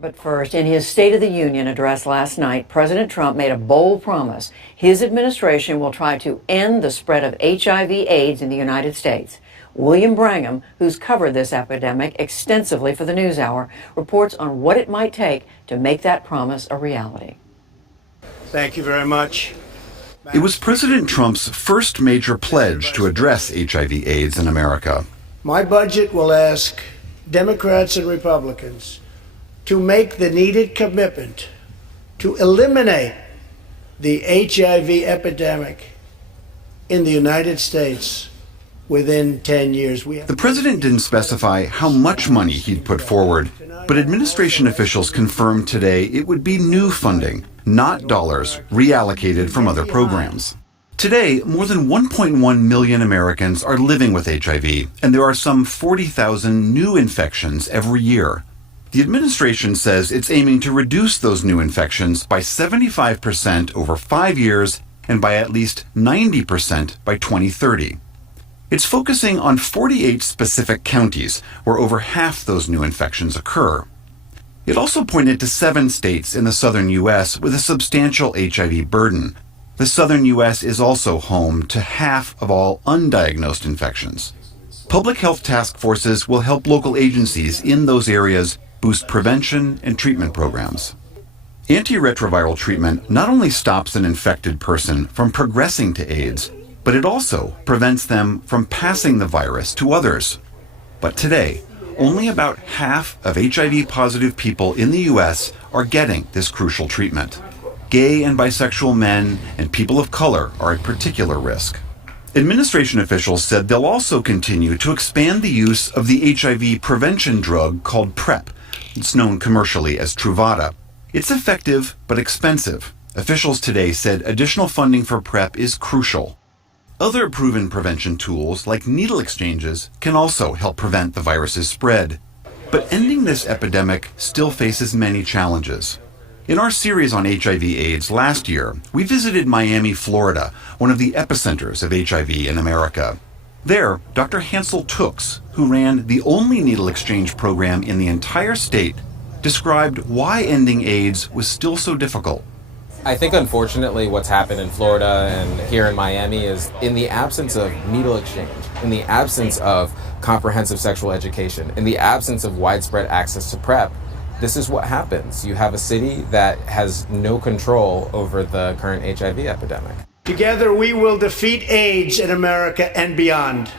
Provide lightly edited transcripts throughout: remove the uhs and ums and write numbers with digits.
But first, in his State of the Union address last night, President Trump made a bold promise. His administration will try to end the spread of HIV/AIDS in the United States. William Brangham, who's covered this epidemic extensively for the NewsHour, reports on what it might take to make that promise a reality. Thank you very much. It was President Trump's first major pledge to address HIV/AIDS in America. My budget will ask Democrats and Republicans to make the needed commitment to eliminate the HIV epidemic in the United States within 10 years. The president didn't specify how much money he'd put forward, but administration officials confirmed today it would be new funding, not dollars reallocated from other programs. Today, more than 1.1 million Americans are living with HIV, and there are some 40,000 new infections every year. The administration says it's aiming to reduce those new infections by 75% over 5 years and by at least 90% by 2030. It's focusing on 48 specific counties where over half those new infections occur. It also pointed to 7 states in the southern U.S. with a substantial HIV burden. The southern U.S. is also home to half of all undiagnosed infections. Public health task forces will help local agencies in those areas boost prevention and treatment programs. Antiretroviral treatment not only stops an infected person from progressing to AIDS, but it also prevents them from passing the virus to others. But today, only about half of HIV-positive people in the U.S. are getting this crucial treatment. Gay and bisexual men and people of color are at particular risk. Administration officials said they'll also continue to expand the use of the HIV prevention drug called PrEP. It's known commercially as Truvada. It's effective but expensive. Officials today said additional funding for PrEP is crucial. Other proven prevention tools, like needle exchanges, can also help prevent the virus's spread. But ending this epidemic still faces many challenges. In our series on HIV/AIDS last year, we visited Miami, Florida, one of the epicenters of HIV in America. There, Dr. Hansel Tooks, who ran the only needle exchange program in the entire state, described why ending AIDS was still so difficult. I think unfortunately what's happened in Florida and here in Miami is in the absence of needle exchange, in the absence of comprehensive sexual education, in the absence of widespread access to PrEP, this is what happens. You have a city that has no control over the current HIV epidemic. Together we will defeat AIDS in America and beyond.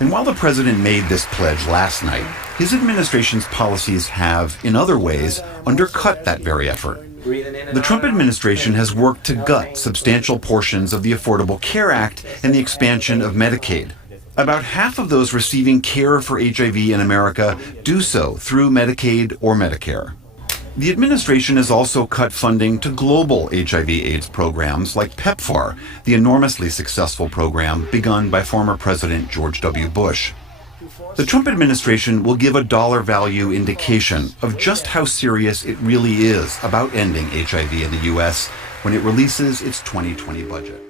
And while the president made this pledge last night, his administration's policies have, in other ways, undercut that very effort. The Trump administration has worked to gut substantial portions of the Affordable Care Act and the expansion of Medicaid. About half of those receiving care for HIV in America do so through Medicaid or Medicare. The administration has also cut funding to global HIV/AIDS programs like PEPFAR, the enormously successful program begun by former President George W. Bush. The Trump administration will give a dollar value indication of just how serious it really is about ending HIV in the U.S. when it releases its 2020 budget.